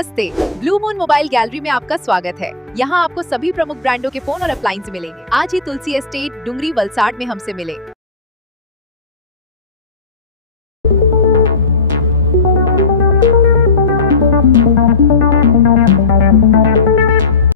नमस्ते, blue moon mobile gallery में आपका स्वागत है। यहाँ आपको सभी प्रमुख ब्रांडों के फोन और अप्लायंस मिलेंगे। आज ही तुलसी एस्टेट डुंगरी वलसाड में हमसे मिले।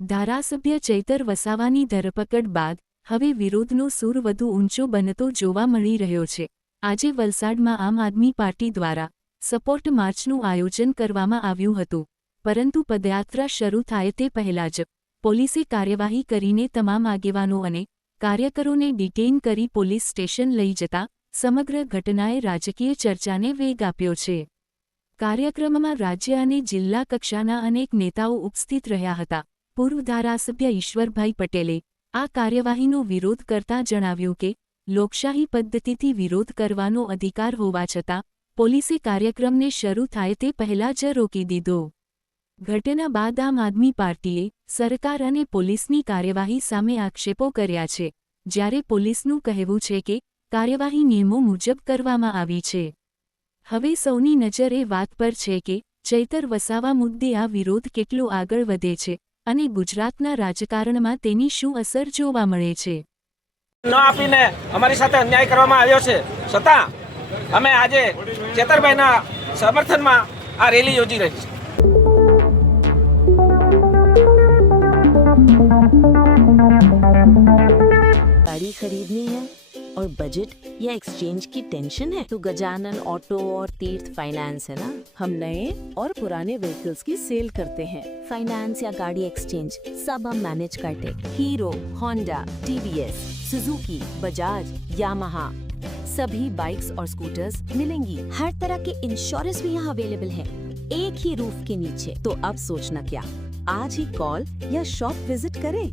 ધારાસભ્ય ચૈતર વસાવાની ધરપકડ બાદ હવે વિરોધનો સૂર વધુ ઊંચો બનતો જોવા મળી રહ્યો છે। આજે વલસાડમાં આમ આદમી પાર્ટી દ્વારા સપોર્ટ માર્ચનું આયોજન કરવામાં આવ્યું હતું, પરંતુ પદયાત્રા શરૂ થાય તે પહેલા જ પોલીસે કાર્યવાહી કરીને તમામ આગેવાનો અને કાર્યકરોને ડિટેઇન કરી પોલીસ સ્ટેશન લઈ જતા સમગ્ર ઘટનાએ રાજકીય ચર્ચાને વેગ આપ્યો છે। કાર્યક્રમમાં રાજ્ય અને જિલ્લા કક્ષાના અનેક નેતાઓ ઉપસ્થિત રહ્યા હતા। પૂર્વ ધારાસભ્ય ઈશ્વરભાઈ પટેલે આ કાર્યવાહીનો વિરોધ કરતા જણાવ્યું કે લોકશાહી પદ્ધતિથી વિરોધ કરવાનો અધિકાર હોવા છતાં પોલીસે કાર્યક્રમને શરૂ થાય તે પહેલા જ રોકી દીધો। ઘટના બાદ આમ આદમી પાર્ટીએ સરકાર અને પોલીસની કાર્યવાહી સામે આક્ષેપો કર્યા છે, જ્યારે પોલીસનું કહેવું છે કે કાર્યવાહી નિયમો મુજબ કરવામાં આવી છે। હવે સૌની નજર એ વાત પર છે કે ચૈતર વસાવા મુદ્દે આ વિરોધ કેટલો આગળ વધે છે અને ગુજરાતના રાજકારણમાં તેની શું અસર જોવા મળે છે। ન આપીને અમારી સાથે અન્યાય કરવામાં આવ્યો છે, છતાં અમે આજે ચેતરભાઈના સમર્થનમાં આ રેલી યોજી રહી છે। गाड़ी खरीदनी है और बजट या एक्सचेंज की टेंशन है तो गजानन ऑटो और तीर्थ फाइनेंस है ना। हम नए और पुराने व्हीकल्स की सेल करते हैं। फाइनेंस या गाड़ी एक्सचेंज सब हम मैनेज करते। Hero, Honda, TVS, Suzuki, Bajaj, Yamaha सभी बाइक्स और स्कूटर्स मिलेंगी। हर तरह के इंश्योरेंस भी यहाँ अवेलेबल है, एक ही रूफ के नीचे। तो अब सोचना क्या, आज ही कॉल या शॉप विजिट करें।